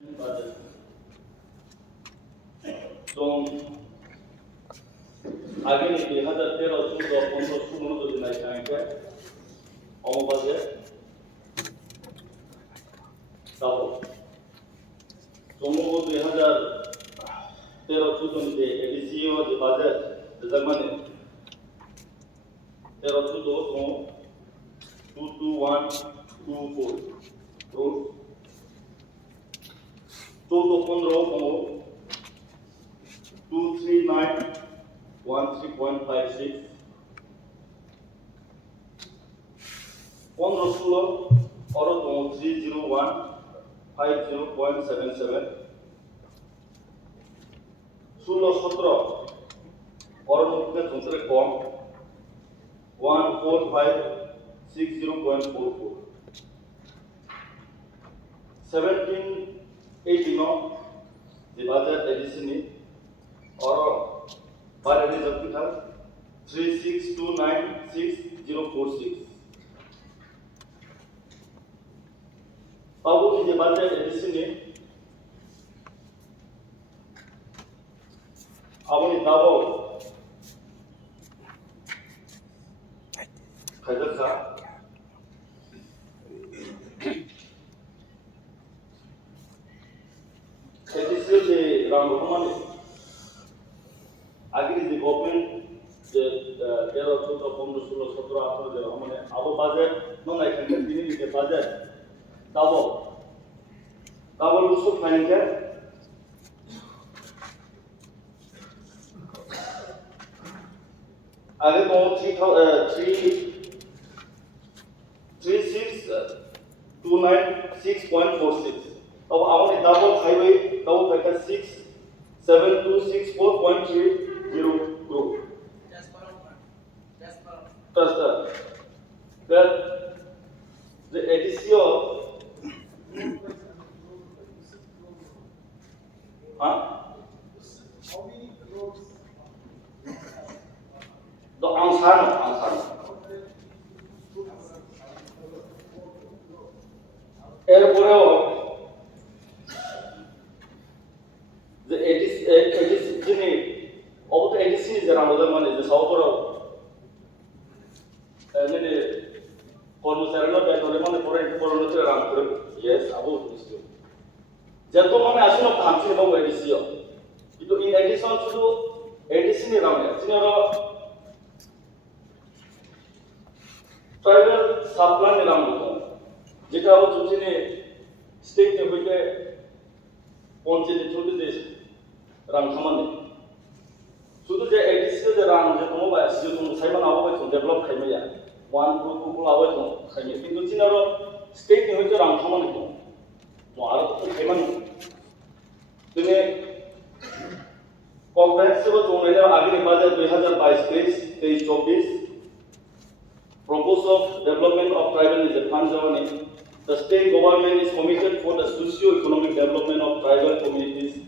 budget. 좀 아기니 하자 때로 좀더 본도 수문도 지나 있다니까 어머 바제 나고 종목도 하자 때로 주던데 에디시오 제 바제 zaman 때로 주도 좀 22124 로 todo 15 como 239 13.56 15 16 और 301 50.77 16 17 और मुख्य दूसरे com 145 60.44 17 18 divided addition or per result 36296 अब divided addition अब double कैसा Addition the Ramroman agri the government the there are two of them the Sotra after the Ramane our budget no I can continue the budget double also find here again on 3629.46 अब आपने double highway double factor 67264.30 group. That's the addition. Huh? How many roads? The answer. Airport. The addition of the addition is around the money, the south of and then the Cormusarilla Petroleum for yes, about this. Gentlemen, as of country of addition. In addition to addition around it, tribal supply around it. যেটা হচ্ছে যে state লেভেলে পঞ্চায়েত ছোট দেশ রাং খামানে শুধু যে ADC যে রাং যে কোনো বা এসি কোনো সাইমান আবাই তো ডেভেলপ খাইমেয়া 1 2 2 আবাই তো খাইমে কিন্তু চিনারো স্টেট লেভেলে রাং খামানে তো আর তো খাইমান তুমি কংগ্রেসে তো ওনাইলে আগে বাজার 2022 23 24 Proposal of development of tribal is a fund The state government is committed for the socio-economic development of tribal communities,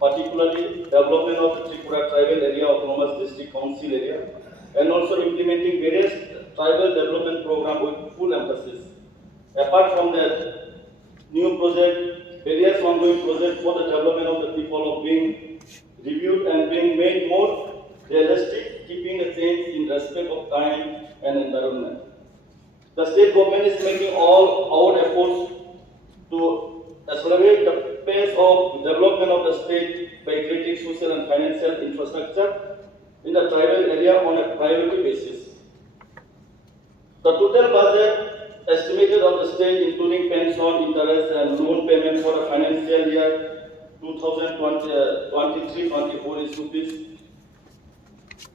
particularly development of the Tripura tribal area autonomous district council area, and also implementing various tribal development programs with full emphasis. Apart from that, new project, various ongoing projects for the development of the people are being reviewed and being made more realistic, keeping a change in respect of time and environment. The state government is making all out efforts to accelerate the pace of development of the state by creating social and financial infrastructure in the tribal area on a priority basis. The total budget estimated of the state, including pension, interest, and loan payment for the financial year 2023-24 is rupees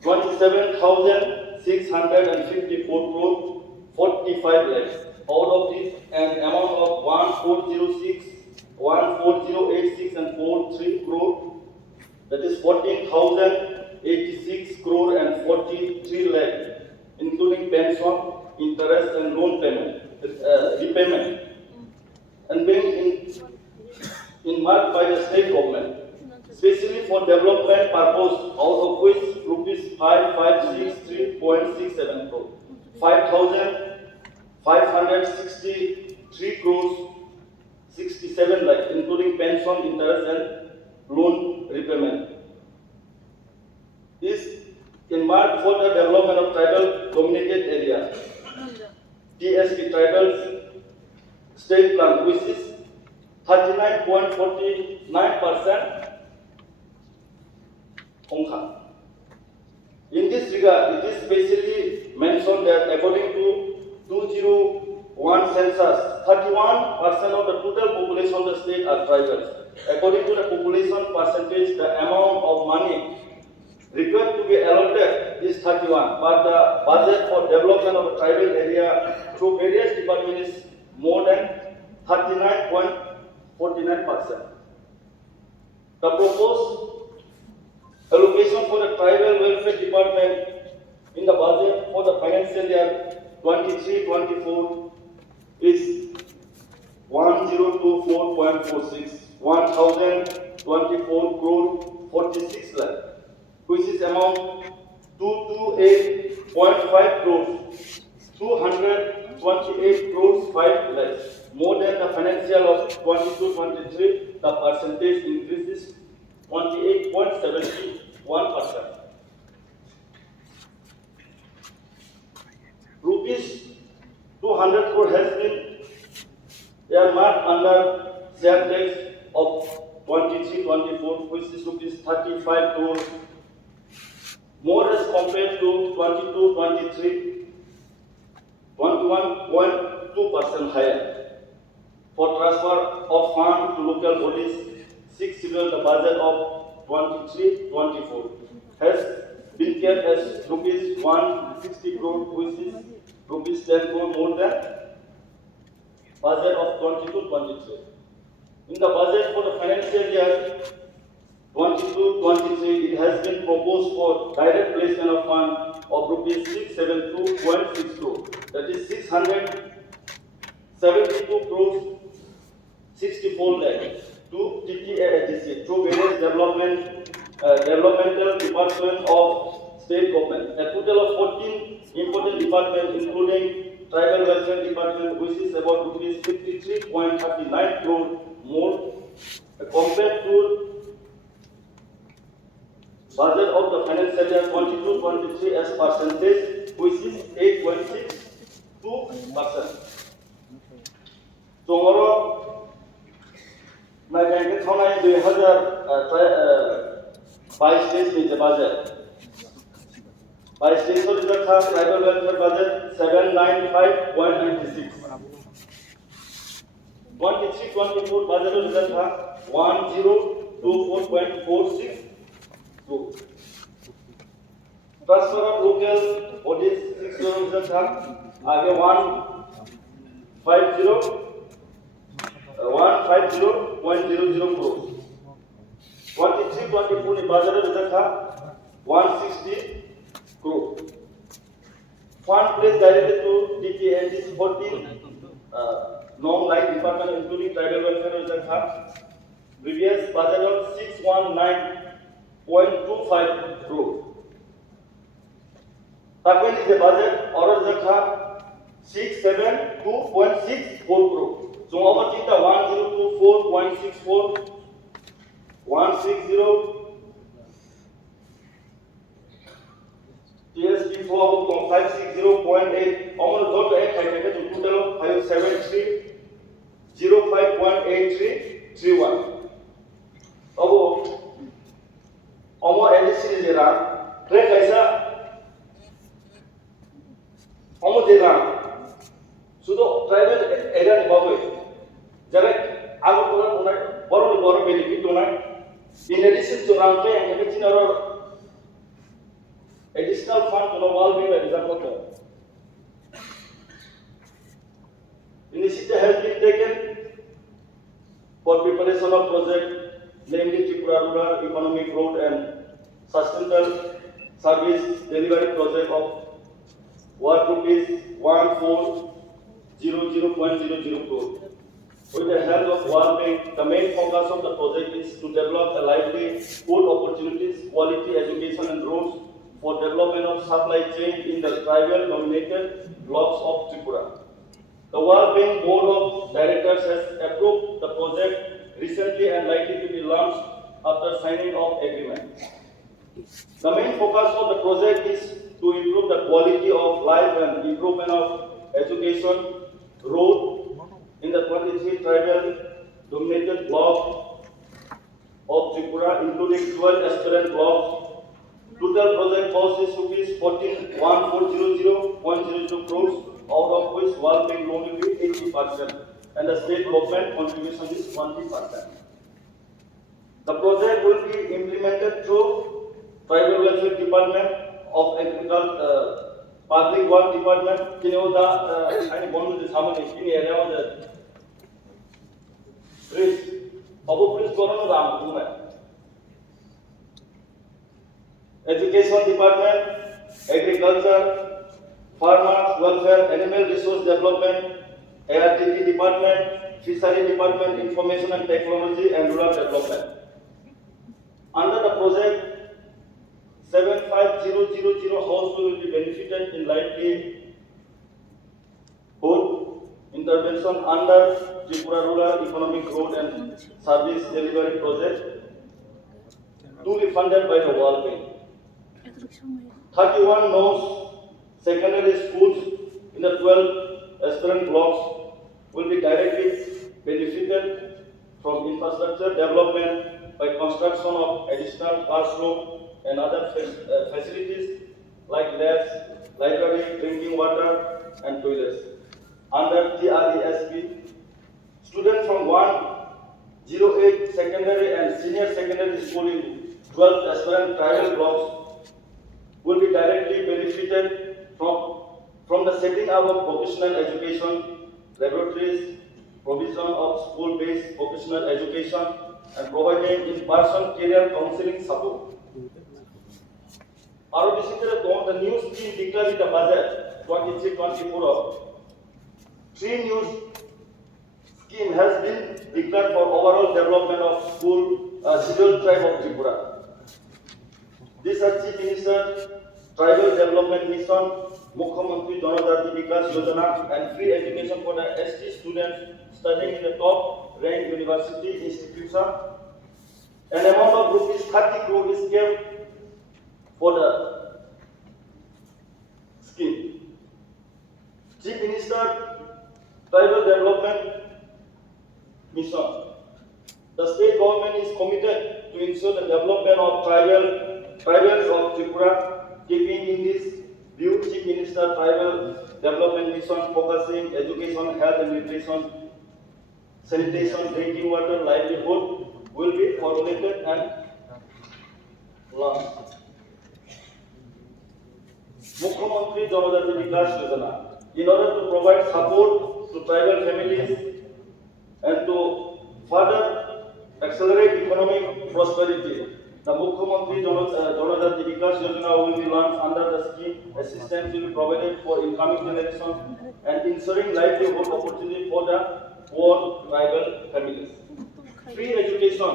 27,654 crore 45 lakhs. Out of this, an amount of 14086 and 43 crore, that is 14,086 crore and 43 lakhs, including pension, interest, and loan payment, repayment, and being in marked by the state government, especially for development purpose, out of which rupees 5563.67 crore. 5,563 crores 67 lakh, including pension, interest, and loan repayment, is earmarked for the development of tribal dominated area. TSP Tribal State Plan, which is 39.49% Hongkong. In this regard, it is specially mentioned that according to 2001 census, 31% of the total population of the state are tribals. According to the population percentage, the amount of money required to be allotted is 31, but the budget for development of a tribal area through various departments is more than 39.49%. The proposed allocation for the tribal welfare department in the budget for the financial year 23-24 is 1024.46, 1024 crore 46 lakh, which is amount 228.5 crores, 228 crores 5 lakhs, more than the financial of 22-23. The percentage increases 28.71%. Rupees 200 crore has been earmarked under share tax of 23-24, which is rupees 35 crore, more as compared to 22-23, 21.2% higher. For transfer of funds to local bodies, 6 billion, the budget of 23-24 has been kept as rupees 160 crore, which is rupees 10 crore more than budget of 22-23. In the budget for the financial year 22-23, it has been proposed for direct placement of fund of rupees 672.6 crore, that is 672 crores 64 lakh to TTADC through various developmental departments of state government. A total of 14 important departments, including tribal welfare department, which is about rupees 53.39 crore more compared to budget of the financial year 22-23 as percentage, which is 8.62%. Tomorrow, my bank account is 2022 days in the budget. By state of the tribal welfare budget 795.96. 23-24 budget of the 1024.46. Transfer of local bodies 6 crore the आगे 150.00 crore. 23-24 budget of the 160 crore. Fund placed directly to DPND's 14 non-life department, including tribal welfare of the previous budget of 619.25 crore. Second is the budget order the 672.64 crore. So how much is the 1024.64, 160, TSP 560.8, almost got to 8 to total 573.05.8331. Almost addition is there. Track ऐसा almost there. सुधो tribal area नि बागै जरे आगो तोरा तोनाय बरो benefit तोनाय इन एडिशन to रांके एंगे चिनारो additional fund to the wall being example. Initiative has been taken for preparation of project, namely Tripura Rural Economic Road and Sustainable Service Delivery Project of worth rupees 1400.00 crore. With the help of World Bank, the main focus of the project is to develop a lively food opportunities, quality education and roads for development of supply chain in the tribal dominated blocks of Tripura. The World Bank Board of Directors has approved the project recently and likely to be launched after signing of agreement. The main focus of the project is to improve the quality of life and improvement of education road in the 23 tribal dominated blocks of Tripura, including 12 aspirant blocks. Total project cost is rupees 14,100.00 crores, out of which World Bank loan will be 80% and the state government contribution is 20%. The project will be implemented through Tribal Welfare Department of Agriculture, Public Work Department. I want to summon in area bridge. Education Department, Agriculture, Farmers Welfare, Animal Resource Development, ARTD Department, Fishery Department, Information and Technology, and Rural Development. Under the project, 75000 households will be benefited in livelihood intervention under Tripura Rural Economic Road and Service Delivery Project, to be funded by the World Bank. 31 NOS secondary schools in the 12 aspirant blocks will be directly benefited from infrastructure development by construction of additional classrooms and other facilities like labs, library, drinking water, and toilets. Under TRESP, students from 108 secondary and senior secondary school in 12 aspirant tribal blocks will be directly benefited from the setting up of vocational education laboratories, provision of school-based vocational education, and providing in-person career counseling support. The new scheme declared in the budget 23-24. 3 new scheme has been declared for overall development of scheduled tribe of Tripura. These are Chief Minister Tribal Development Mission, Mukhyamantri Janajati Vikas Yojana, and free education for the ST students studying in the top ranked university institution. An amount of rupees 30 crore is kept for the scheme. Chief Minister Tribal Development Mission. The state government is committed to ensure the development of tribals of Tripura, keeping in this view Chief Minister Tribal Development Mission focusing education, health and nutrition, sanitation, drinking water, livelihood will be formulated and launched. Mukhyamantri Janajati Vikas Yojana. In order to provide support to tribal families and to further accelerate economic prosperity, the Mukhyamantri Janajati Vikas Yojana will be launched. Under the scheme, assistance will be provided for incoming generations and ensuring livelihood opportunity for the poor tribal families. Free education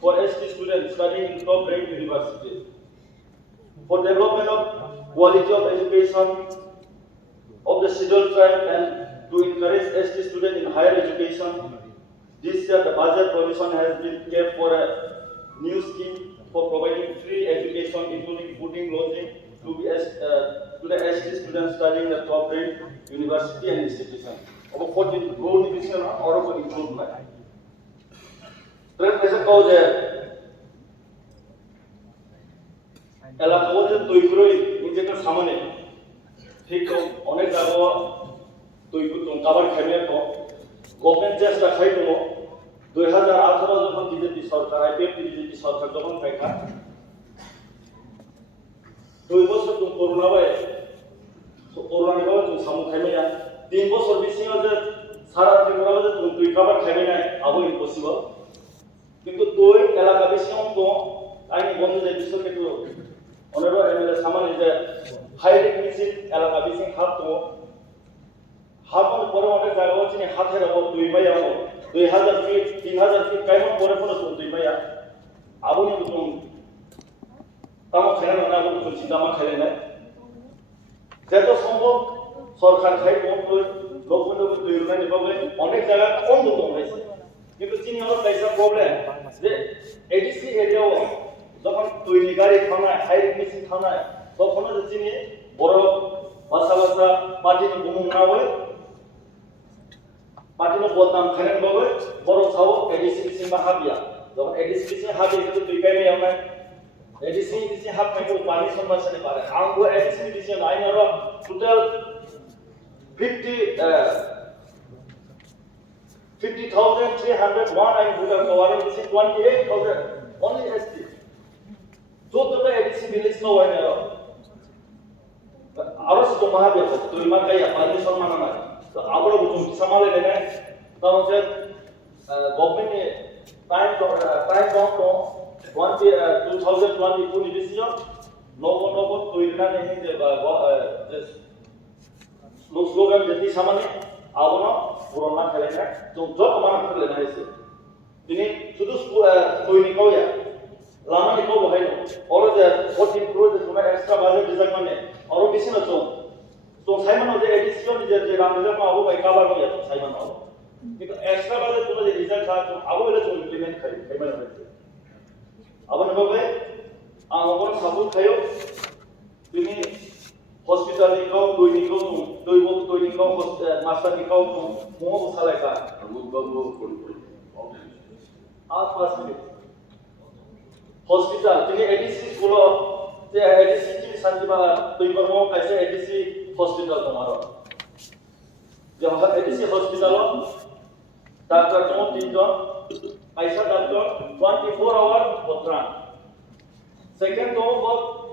for ST students studying in top-ranked universities. For development of quality of education of the scheduled tribe and to encourage ST students in higher education, this year the budget provision has been kept for a new scheme for providing free education, including fooding, lodging, to the ST students studying in the top-ranked university and institution. About 14 crore division or include that. As a cause, এলাকা যে তৈরি নিজেকে সামনে ঠিক তো অনেক জায়গা তৈরি কাবার খাইবে তো গভর্নমেন্ট চেষ্টা খাইতো 2018 যখন বিজেপি সরকার আইপিএফ বিজেপি সরকার যখন পাইকা 2 বছর তুমি করোনা বাই করোনা বাই তুমি সামু খাইবে না 3 বছর বিসিও যে সারা ত্রিপুরা যে তুমি কাবার খাইবে না আবো ইম্পসিবল কিন্তু তুই এলাকা বেশি অন্ত আইনি বন্ধ যে বিষয় কিন্তু অনেরও এমএলএ সামান্য যে হাইরিক মিছিল এলাকা বেশি হাত তো হাত পরে অনেক জায়গা হচ্ছে হাতের অভাব 2 মাইয়া 2000 ফিট 3000 ফিট কাইমন পরে পরে 2 মাইয়া আবনি তুমি তামা খাইনা না আবনি তুমি চিন্তা মা খাইলে না যত সম্ভব সরকার খাই বন্ধ নতুন তৈরি করে নিবে অনেক জায়গা কম দম হয়েছে কিন্তু চিনি হলো পয়সা প্রবলেম যে এডিসি এরিয়াও যখন তৈরি গাড়ি খানায় হাই মেশিন খানায় তখনও যে চিনি বড় বাসা বাসা পাটিনি গুমুং না হয় পাটিনি বদনাম খানেন বাবু বড় সাও এডিসি বিসিং বা হাবিয়া যখন এডিসি বিসিং হাবিয়া কিন্তু তুই গাইমে আমরা এডিসি বিসিং হাব মেকো পানি সম্মাসনে পারে আঙ্গো এডিসি বিসিং আইন আর total 50,301 I would have covered this 28,000 only ST. So the ADC village no one at all. Ours to Mahavir, to Makaya, Parison Manama. So our Samale, government time down to 2022 division. No one to Iran this slogan that is Samane. Avona Purana Kalena, so drop among Kalena. Ini sudah koini kau ya, lama ni kau bahaya. Orang the 14 crores cuma extra budget design mana, orang bising lah so saya mana je edisi ni je ramai macam aku baik kabar kau ya, saya mana aku. Itu extra budget cuma je design sahaja, aku boleh cuma implement kari, saya mana boleh. Apa nama boleh? Orang sabut kayu, ini hospital ni kau, doi ni kau, master ni kau, semua usaha kan. Apa sih? Hospital, jadi edisi sekolah, jadi edisi ni sanjiba, doi bermau kaisa edisi hospital tomorrow. Jadi edisi hospital lo, doctor cuma 3 jon, kaisa doctor 24 hour botran. Second tu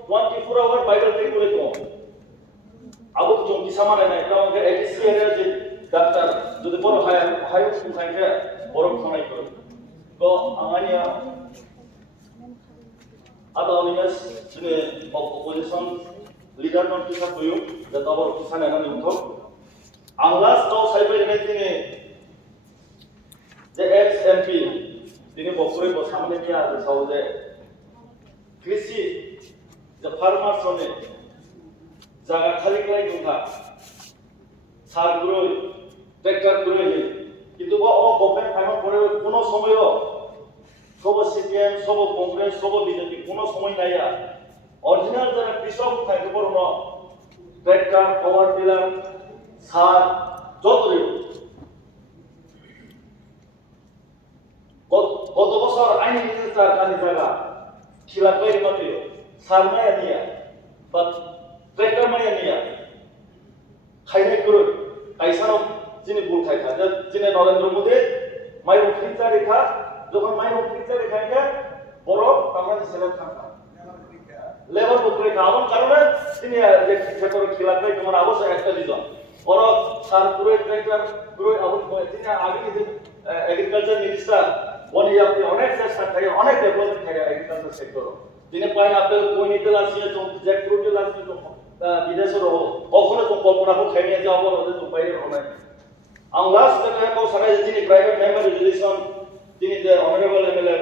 24 hour Bible read boleh tu. Abu jom kisah mana ni? Kalau kita edisi ada je doctor, jadi baru hire bukan ke baru kena itu. Ko anganya ada orang ni opposition leader non kisah kuyu, jadi baru kisah ni orang untuk. Anglas kau saya beri ni the ex-MP, ini bokure bos sampai dia ada sahaja. Krisi, the farmers ni. Jaga khali kelai dungha, sar groi, tractor groi ni. Itu bawa government final kore kuno somoyo, sobo CPM, sobo Congress, sobo BJP, kuno somoy naya. Original jaga krisok khai tu baru no, tractor, power tiller, sar, joto ni. Koto bosor aini ni sar kani jaga, khilak kelai mati yo, sar naya niya, but tractor mana ni ya? Kayaknya kurang. Kaisano sini bul kaya. Jadi sini Narendra Modi, mai ukirja rekha, jokon mai ukirja rekha ni, borok kamera diselat kanta. Level ukirja. Awam karena sini ya, sektor kilat lagi cuma awam saya ekspor dijual. Borok sar kurang tractor kurang awam sini agi ni agriculture minister, one year ni onek saya kaya, onek development kaya agriculture sector. Sini pineapple, koni telas ni, jackfruit telas ni, বিদেশে rho কখনো তো কল্পনা কো খাইনিয়া যাও বড় ওদের তো বাইরে হবে আংলাস থেকে কো সারা যিনি প্রাইভেট মেম্বার রিলেশন যিনি যে অনারেবল এমএলএ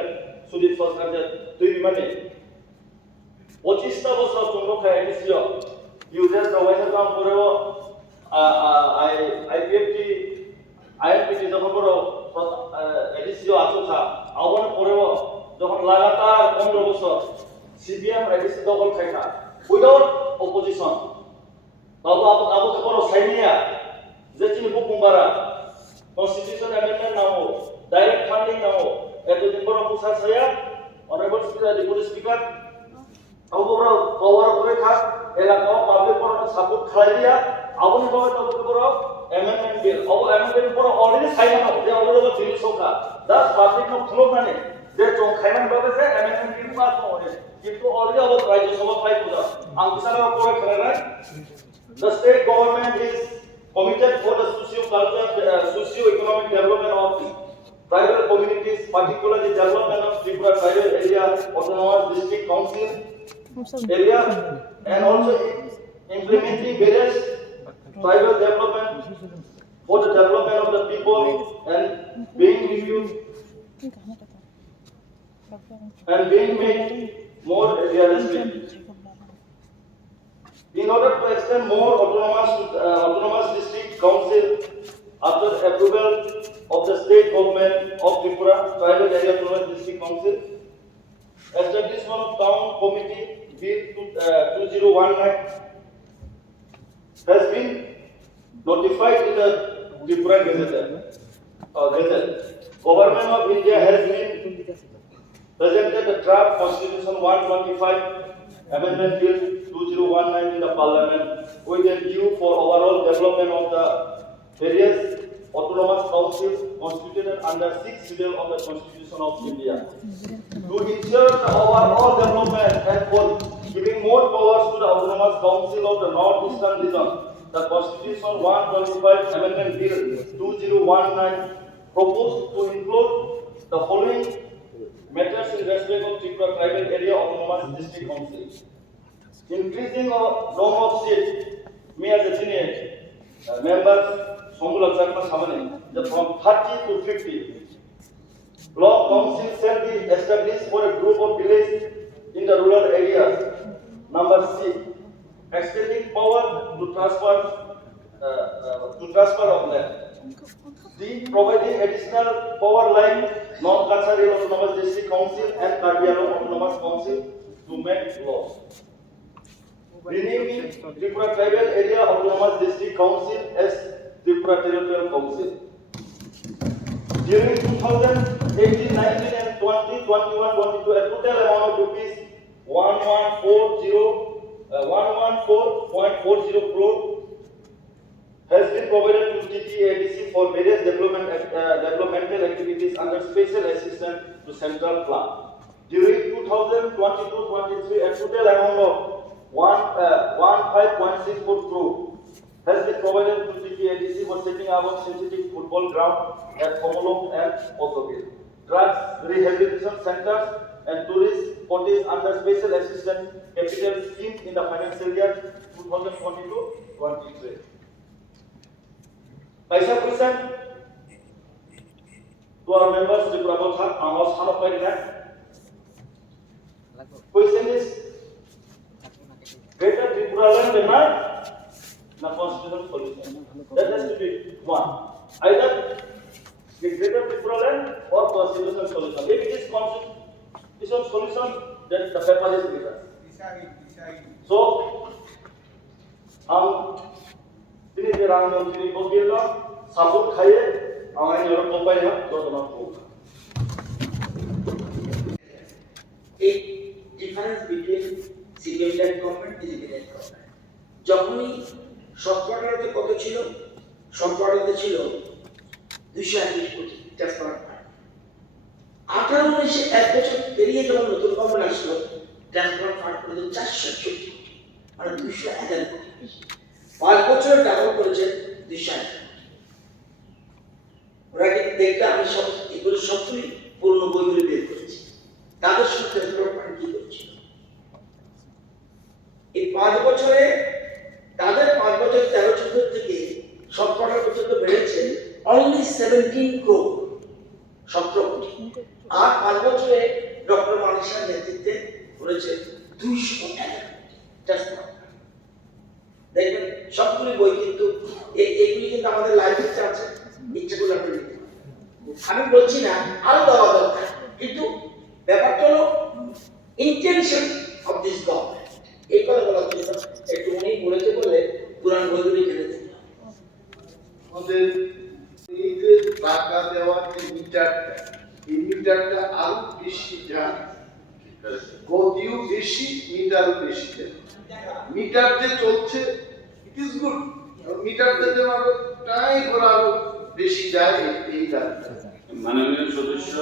সুদীপ সরকার যে দুই বিমানে 25টা বছর তোমরা খাই দিছিল ইউজার প্রভাইডার কাম করেও আইপিএফটি যখন বড় এডিসিও আচোখা আওয়ান করেও যখন লাগাতার 15 বছর সিপিএম এডিসি দখল খাইতা without opposition. Bapak abu kepala saya jadi hukum barat, constitution amendment namu, direct funding namu, itu di bawah pusat saya, honorable deputy speaker, abu bawah power mereka, elakau public orang sabut khalaya, abu ni bawah abu bawah amendment bill, abu amendment bawah already saya namu, dia already bawah jenis soka, das public nak follow mana, dia cuma khayman bawah saya amendment bill pas mau ni. Itu already about right to supply to the Angisara correct. The state government is committed for the socio-economic development of tribal communities, particularly development of Tripura tribal area, autonomous district council area, and also implementing various tribal development for the development of the people and being reviewed and being made more realistic. In order to extend more autonomous district council After approval of the state government of Tripura Tribal Area Autonomous District Council, establishment of Town Committee Bill 2019 has been notified in the Tripura Gazette. Government of India has been presented the draft Constitution 125 Amendment Bill 2019 in the Parliament with a view for overall development of the various autonomous councils constituted under 6th Schedule of the Constitution of India. To ensure the overall development and for giving more powers to the Autonomous Council of the North-Eastern Region, the Constitution 125 Amendment Bill 2019 proposed to include the following matters in respect of Tripura Tribal Area Autonomous District Council. Increasing of number of seats, me as a senior members, from 30 to 50. Block council shall be established for a group of villages in the rural areas. Number 6, extending power to transfer of land. D, providing additional power line non-Kansari Autonomous District Council and Karbiaro Autonomous Council to make laws. Renaming Tripura Tribal Area Autonomous District Council as Tripura Territorial Council. During 2018, 19 and 20, 21, 22, a total amount of rupees 114.40 crore has been provided to TTADC for various developmental activities under special assistance to central plan. During 2022-23, a total amount of 15.64 crore has been provided to TTADC for setting up a synthetic football ground at Komolong and Otogil. Drugs rehabilitation centers and tourist cottage under special assistance capital scheme in the financial year 2022-23. Kaisa question to our members of the Pramod question is Greater Tripura land demand the constitutional solution. That has to be one. Either the Greater Tripura land or constitutional solution. If it is constitutional solution, then the paper is bigger. So, তিনি যে রামচন্দ্রী বকিল support খাইয়ে আমার Europe company যতনা হোক এই difference between civil government and independent government যখনই সরকারের কত ছিল সরকারের ছিল 231 কোটি ট্রান্সফার ফান্ড 18-19 এক বছর পেরিয়ে যখন নতুন গভর্নমেন্ট আসলো ট্রান্সফার ফান্ড করে 460 কোটি মানে 211 কোটি 5 বছরে ডাবল করেছে 211 ওরা কি দেখতে আমি সব এগুলো সবই পূর্ণ বইগুলো বের করেছি তাদের সাথে ট্রান্সফার ফান্ড কি করেছিল এই 5 বছরে তাদের 5 বছর 13-14 থেকে সবকটা পর্যন্ত বেড়েছে only 17 crore 17 কোটি আর 5 বছরে ডক্টর মানিশার নেতৃত্বে করেছে 211 ট্রান্সফার দেখবেন সবগুলি বই কিন্তু এগুলি কিন্তু আমাদের লাইব্রেরিতে আছে ইচ্ছাগুলো আপনি নিতে পারেন আমি বলছি না আরো দেওয়া দরকার কিন্তু ব্যাপারটা হলো ইন্টেনশন অফ দিস গভর্নমেন্ট এই কথা বলার জন্য একটু উনি বলেছে বলে পুরান বইগুলি কিনে দিলাম আমাদের এই যে টাকা দেওয়ার যে মিটারটা এই মিটারটা আরো বেশি যায় গতিও বেশি মিটারও বেশি যায় মিটার যে চলছে ইট ইজ গুড মিটারটা যে আরো টাই করে আরো বেশি যায় এই দাঁড় মাননীয় সদস্য